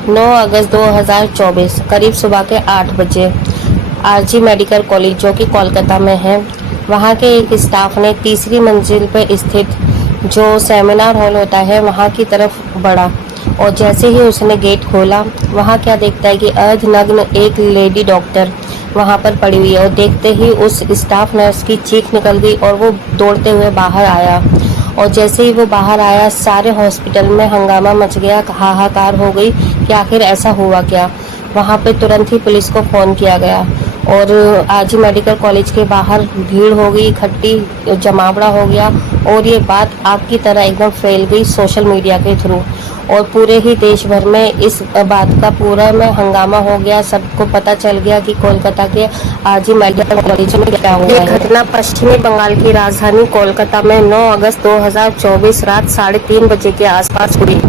9 अगस्त 2024 करीब सुबह के 8 बजे आरजी मेडिकल कॉलेज जो कि कोलकाता में है, वहाँ के एक स्टाफ ने तीसरी मंजिल पर स्थित जो सेमिनार हॉल होता है वहाँ की तरफ बढ़ा और जैसे ही उसने गेट खोला, वहाँ क्या देखता है कि अर्धनग्न एक लेडी डॉक्टर वहाँ पर पड़ी हुई है और देखते ही उस स्टाफ नर्स की चीख निकल गई और वो दौड़ते हुए बाहर आया। और जैसे ही वो बाहर आया, सारे हॉस्पिटल में हंगामा मच गया, हाहाकार हो गई कि आखिर ऐसा हुआ क्या। वहाँ पे तुरंत ही पुलिस को फ़ोन किया गया और आरजी मेडिकल कॉलेज के बाहर भीड़ हो गई इकट्ठी, जमावड़ा हो गया और ये बात आग की तरह एकदम फैल गई सोशल मीडिया के थ्रू और पूरे ही देश भर में इस बात का पूरा में हंगामा हो गया। सबको पता चल गया कि कोलकाता के आरजी मेडिकल कॉलेज में क्या हुआ है। ये घटना पश्चिमी बंगाल की राजधानी कोलकाता में 9 अगस्त 2024 रात 3:30 बजे के आसपास हुई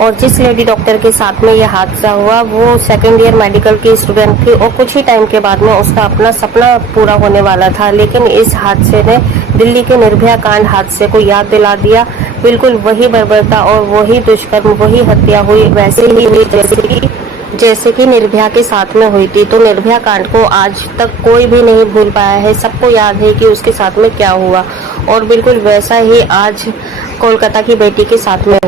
और जिस लेडी डॉक्टर के साथ में ये हादसा हुआ वो सेकेंड ईयर मेडिकल की स्टूडेंट थी और कुछ ही टाइम के बाद में उसका अपना सपना पूरा होने वाला था। लेकिन इस हादसे ने दिल्ली के निर्भया कांड हादसे को याद दिला दिया। बिल्कुल वही बर्बरता और वही दुष्कर्म, वही हत्या हुई वैसे ही हुई जैसे कि निर्भया के साथ में हुई थी। तो निर्भया कांड को आज तक कोई भी नहीं भूल पाया है, सबको याद है कि उसके साथ में क्या हुआ और बिल्कुल वैसा ही आज कोलकाता की बेटी के साथ में।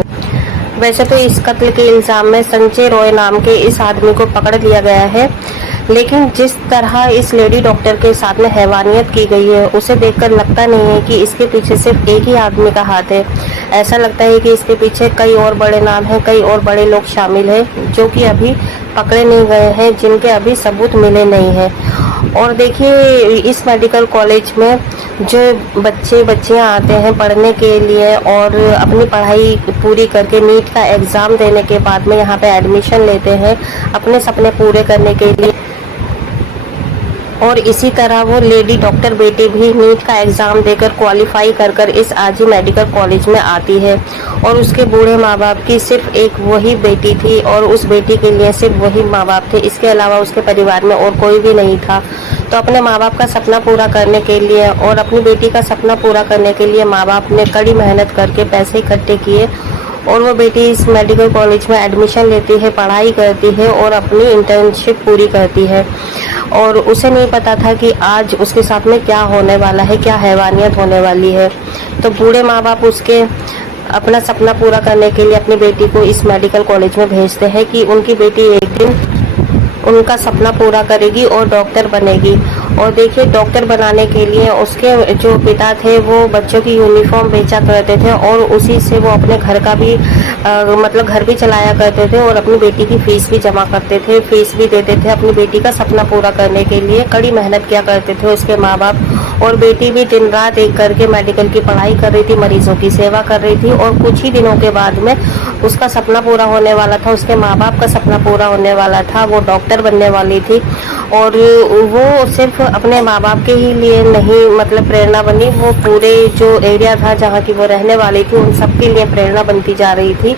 वैसे तो इस कत्ल के इल्जाम में संजय रॉय नाम के इस आदमी को पकड़ लिया गया है, लेकिन जिस तरह इस लेडी डॉक्टर के साथ में हैवानियत की गई है उसे देखकर लगता नहीं है कि इसके पीछे सिर्फ एक ही आदमी का हाथ है। ऐसा लगता है कि इसके पीछे कई और बड़े नाम हैं, कई और बड़े लोग शामिल हैं जो कि अभी पकड़े नहीं गए हैं, जिनके अभी सबूत मिले नहीं हैं। और देखिए इस मेडिकल कॉलेज में जो बच्चियां आते हैं पढ़ने के लिए और अपनी पढ़ाई पूरी करके नीट का एग्ज़ाम देने के बाद में यहाँ पे एडमिशन लेते हैं अपने सपने पूरे करने के लिए। और इसी तरह वो लेडी डॉक्टर बेटी भी नीट का एग्ज़ाम देकर क्वालिफाई कर इस आरजी मेडिकल कॉलेज में आती है और उसके बूढ़े माँ बाप की सिर्फ एक वही बेटी थी और उस बेटी के लिए सिर्फ वही माँ बाप थे, इसके अलावा उसके परिवार में और कोई भी नहीं था। तो अपने माँ बाप का सपना पूरा करने के लिए और अपनी बेटी का सपना पूरा करने के लिए माँ बाप ने कड़ी मेहनत करके पैसे इकट्ठे किए और वो बेटी इस मेडिकल कॉलेज में एडमिशन लेती है, पढ़ाई करती है और अपनी इंटर्नशिप पूरी करती है। और उसे नहीं पता था कि आज उसके साथ में क्या होने वाला है, क्या हैवानियत होने वाली है। तो बूढ़े माँ बाप उसके अपना सपना पूरा करने के लिए अपनी बेटी को इस मेडिकल कॉलेज में भेजते हैं कि उनकी बेटी एक दिन उनका सपना पूरा करेगी और डॉक्टर बनेगी। और देखिए डॉक्टर बनाने के लिए उसके जो पिता थे वो बच्चों की यूनिफॉर्म बेचा करते थे और उसी से वो अपने घर का भी मतलब घर भी चलाया करते थे और अपनी बेटी की फीस भी जमा करते थे, फीस भी देते थे। अपनी बेटी का सपना पूरा करने के लिए कड़ी मेहनत किया करते थे उसके माँ बाप और बेटी भी दिन रात एक करके मेडिकल की पढ़ाई कर रही थी, मरीजों की सेवा कर रही थी। और कुछ ही दिनों के बाद में उसका सपना पूरा होने वाला था, उसके माँ बाप का सपना पूरा होने वाला था, वो डॉक्टर बनने वाली थी। और वो सिर्फ अपने माँ बाप के ही लिए नहीं मतलब प्रेरणा बनी, वो पूरे जो एरिया था जहाँ की वो रहने वाली थी उन सबके लिए प्रेरणा बनती जा रही थी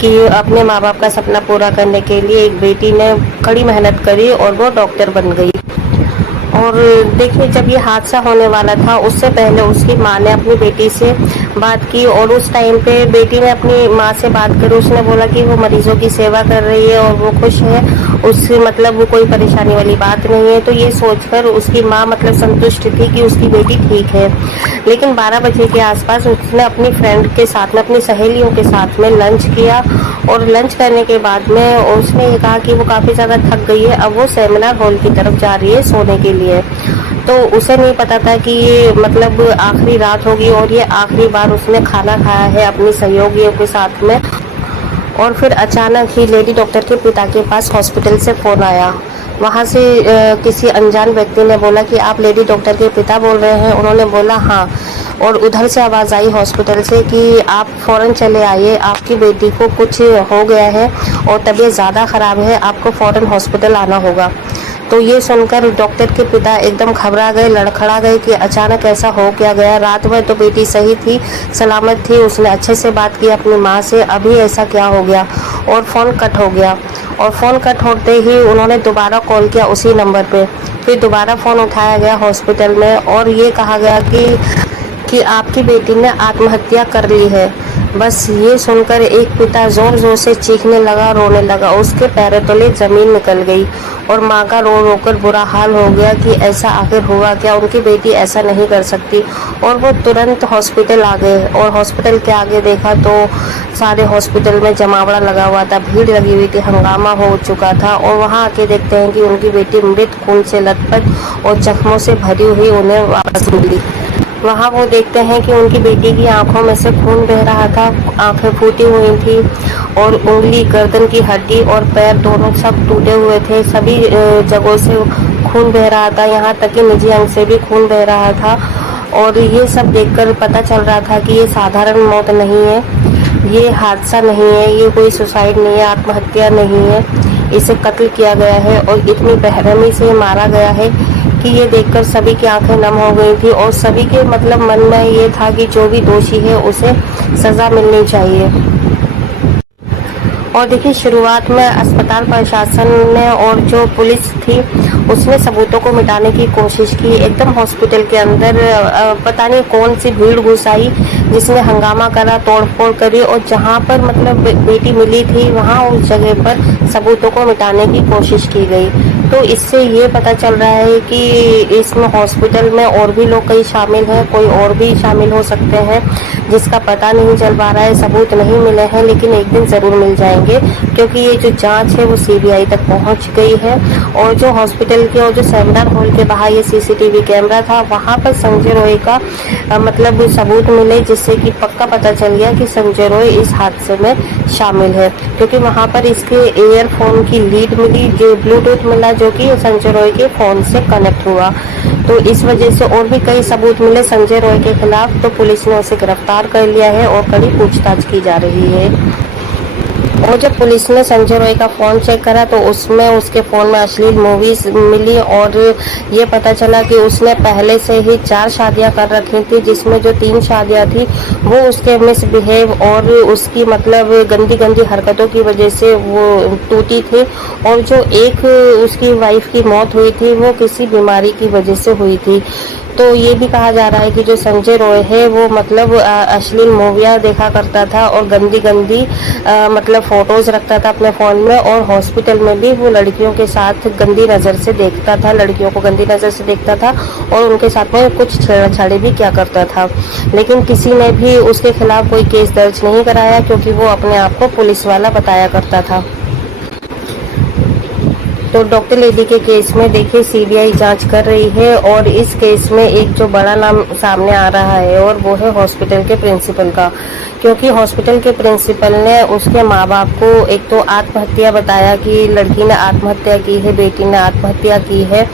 कि अपने माँ बाप का सपना पूरा करने के लिए एक बेटी ने कड़ी मेहनत करी और वो डॉक्टर बन गई। और देखिए जब ये हादसा होने वाला था उससे पहले उसकी माँ ने अपनी बेटी से बात की और उस टाइम पे बेटी ने अपनी माँ से बात करी। उसने बोला कि वो मरीजों की सेवा कर रही है और वो खुश है, उससे मतलब वो कोई परेशानी वाली बात नहीं है। तो ये सोचकर उसकी माँ मतलब संतुष्ट थी कि उसकी बेटी ठीक है। लेकिन 12 बजे के आसपास उसने अपनी फ्रेंड के साथ में, अपनी सहेलियों के साथ में लंच किया और लंच करने के बाद में उसने ये कहा कि वो काफ़ी ज़्यादा थक गई है, अब वो सेमिनार हॉल की तरफ जा रही है सोने के लिए। तो उसे नहीं पता था कि ये मतलब आखिरी रात होगी और ये आखिरी बार उसने खाना खाया है अपनी सहयोगियों के साथ में। और फिर अचानक ही लेडी डॉक्टर के पिता के पास हॉस्पिटल से फ़ोन आया। वहाँ से किसी अनजान व्यक्ति ने बोला कि आप लेडी डॉक्टर के पिता बोल रहे हैं। उन्होंने बोला हाँ, और उधर से आवाज़ आई हॉस्पिटल से कि आप फ़ौरन चले आइए, आपकी बेटी को कुछ हो गया है और तबीयत ज़्यादा ख़राब है, आपको फ़ौरन हॉस्पिटल आना होगा। तो ये सुनकर डॉक्टर के पिता एकदम घबरा गए, लड़खड़ा गए कि अचानक ऐसा हो क्या गया। रात भर तो बेटी सही थी, सलामत थी, उसने अच्छे से बात की अपनी माँ से, अभी ऐसा क्या हो गया। और फ़ोन कट हो गया और फ़ोन कट होते ही उन्होंने दोबारा कॉल किया उसी नंबर पे। फिर दोबारा फ़ोन उठाया गया हॉस्पिटल में और ये कहा गया कि आपकी बेटी ने आत्महत्या कर ली है। बस ये सुनकर एक पिता जोर जोर से चीखने लगा, रोने लगा। उसके पैरों तले जमीन निकल गई और माँ का रो रो कर बुरा हाल हो गया कि ऐसा आखिर हुआ क्या, उनकी बेटी ऐसा नहीं कर सकती। और वो तुरंत हॉस्पिटल आ गए और हॉस्पिटल के आगे देखा तो सारे हॉस्पिटल में जमावड़ा लगा हुआ था, भीड़ लगी हुई थी, हंगामा हो चुका था। और वहाँ आके देखते हैं कि उनकी बेटी मृत खून से लथपथ और जख्मों से भरी हुई उन्हें वापस मिली। वहाँ वो देखते हैं कि उनकी बेटी की आंखों में से खून बह रहा था, आंखें फूटी हुई थी और उंगली, गर्दन की हड्डी और पैर दोनों सब टूटे हुए थे। सभी जगहों से खून बह रहा था, यहाँ तक कि निजी अंग से भी खून बह रहा था। और ये सब देखकर पता चल रहा था कि ये साधारण मौत नहीं है, ये हादसा नहीं है, ये कोई सुसाइड नहीं है, आत्महत्या नहीं है, इसे कत्ल किया गया है और इतनी बेरहमी से मारा गया है कि ये देखकर सभी की आंखें नम हो गई थी। और सभी के मतलब मन में ये था कि जो भी दोषी है उसे सजा मिलनी चाहिए। और देखिए, शुरुआत में अस्पताल प्रशासन ने और जो पुलिस थी उसने सबूतों को मिटाने की कोशिश की। एकदम हॉस्पिटल के अंदर पता नहीं कौन सी भीड़ घुस आई जिसने हंगामा करा, तोड़फोड़ करी और जहाँ पर मतलब बेटी मिली थी वहाँ उस जगह पर सबूतों को मिटाने की कोशिश की गई। तो इससे ये पता चल रहा है कि इसमें हॉस्पिटल में और भी लोग कई शामिल हैं, कोई और भी शामिल हो सकते हैं जिसका पता नहीं चल पा रहा है, सबूत नहीं मिले हैं, लेकिन एक दिन ज़रूर मिल जाएंगे क्योंकि ये जो जांच है वो सीबीआई तक पहुंच गई है। और जो हॉस्पिटल के और जो सेमिनार हॉल के बाहर ये सीसीटीवी कैमरा था वहाँ पर संजय रॉय का मतलब सबूत मिले, जिससे कि पक्का पता चल गया कि संजय रॉय इस हादसे में शामिल है, क्योंकि वहाँ पर इसके ईयरफोन की लीड मिली, जो ब्लूटूथ मिला जो कि संजय रॉय के फ़ोन से कनेक्ट हुआ। तो इस वजह से और भी कई सबूत मिले संजय रॉय के खिलाफ, तो पुलिस ने उसे गिरफ्तार कर लिया है और कड़ी पूछताछ की जा रही है। और जब पुलिस ने संजय रॉय का फ़ोन चेक करा तो उसमें उसके फ़ोन में अश्लील मूवीज़ मिली और ये पता चला कि उसने पहले से ही 4 शादियां कर रखी थी, जिसमें जो 3 शादियां थी वो उसके मिसबिहेव और उसकी मतलब गंदी गंदी हरकतों की वजह से वो टूटी थी। और जो एक उसकी वाइफ की मौत हुई थी वो किसी बीमारी की वजह से हुई थी। तो ये भी कहा जा रहा है कि जो संजय रॉय है वो मतलब अश्लील मूवियाँ देखा करता था और गंदी गंदी मतलब फ़ोटोज़ रखता था अपने फ़ोन में, और हॉस्पिटल में भी वो लड़कियों के साथ गंदी नज़र से देखता था, लड़कियों को गंदी नज़र से देखता था और उनके साथ में कुछ छेड़छाड़ी भी किया करता था। लेकिन किसी ने भी उसके खिलाफ कोई केस दर्ज नहीं कराया क्योंकि वो अपने आप को पुलिस वाला बताया करता था। तो डॉक्टर लेडी के केस में देखिए सीबीआई जांच कर रही है और इस केस में एक जो बड़ा नाम सामने आ रहा है और वो है हॉस्पिटल के प्रिंसिपल का, क्योंकि हॉस्पिटल के प्रिंसिपल ने उसके माँ बाप को एक तो आत्महत्या बताया कि लड़की ने आत्महत्या की है, बेटी ने आत्महत्या की है,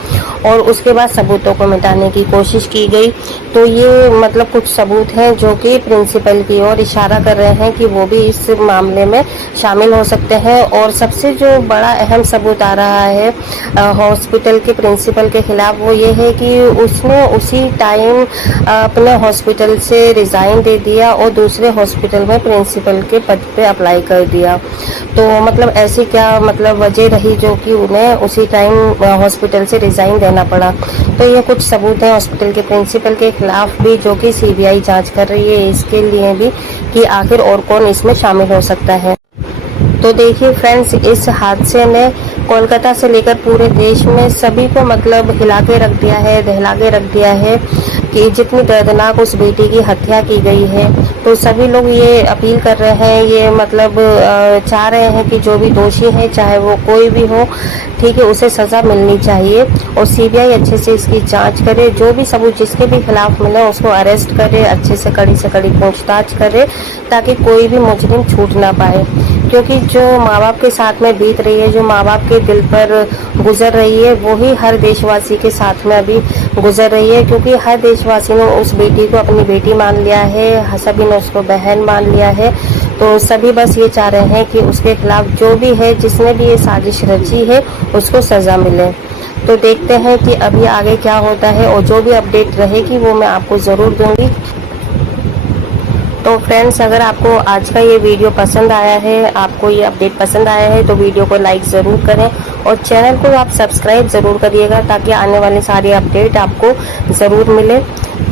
और उसके बाद सबूतों को मिटाने की कोशिश की गई। तो ये मतलब कुछ सबूत हैं जो कि प्रिंसिपल की ओर इशारा कर रहे हैं कि वो भी इस मामले में शामिल हो सकते हैं। और सबसे जो बड़ा अहम सबूत आ रहा है हॉस्पिटल के प्रिंसिपल के खिलाफ वो ये है कि उसने उसी टाइम अपने हॉस्पिटल से रिज़ाइन दे दिया और दूसरे हॉस्पिटल में प्रिंसिपल के पद पे अप्लाई कर दिया। तो मतलब ऐसी क्या मतलब वजह रही जो कि उन्हें उसी टाइम हॉस्पिटल से रिज़ाइन देना पड़ा। तो ये कुछ सबूत है हॉस्पिटल के प्रिंसिपल के खिलाफ भी जो कि सीबीआई जांच कर रही है, इसके लिए भी कि आखिर और कौन इसमें शामिल हो सकता है। तो देखिए फ्रेंड्स, इस हादसे ने कोलकाता से लेकर पूरे देश में सभी को मतलब हिला के रख दिया है, दहला के रख दिया है कि जितनी दर्दनाक उस बेटी की हत्या की गई है। तो सभी लोग ये अपील कर रहे हैं, ये मतलब चाह रहे हैं कि जो भी दोषी है चाहे वो कोई भी हो, ठीक है, उसे सज़ा मिलनी चाहिए और सीबीआई अच्छे से इसकी जांच करे, जो भी सबूत जिसके भी खिलाफ मिले उसको अरेस्ट करे, अच्छे से कड़ी पूछताछ करे ताकि कोई भी मुजरिम छूट ना पाए। क्योंकि जो माँ बाप के साथ में बीत रही है, जो माँ बाप के दिल पर गुजर रही है, वही हर देशवासी के साथ में अभी गुजर रही है, क्योंकि हर देशवासी ने उस बेटी को अपनी बेटी मान लिया है, सभी ने उसको बहन मान लिया है। तो सभी बस ये चाह रहे हैं कि उसके खिलाफ जो भी है, जिसने भी ये साजिश रची है, उसको सज़ा मिले। तो देखते हैं कि अभी आगे क्या होता है और जो भी अपडेट रहेगी वो मैं आपको ज़रूर दूंगी। तो फ्रेंड्स, अगर आपको आज का ये वीडियो पसंद आया है, आपको ये अपडेट पसंद आया है तो वीडियो को लाइक ज़रूर करें और चैनल को आप सब्सक्राइब ज़रूर करिएगा ताकि आने वाली सारी अपडेट आपको ज़रूर मिले।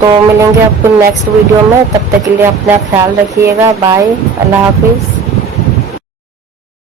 तो मिलेंगे आपको नेक्स्ट वीडियो में, तब तक के लिए अपना ख्याल रखिएगा। बाय, अल्लाह हाफिज़।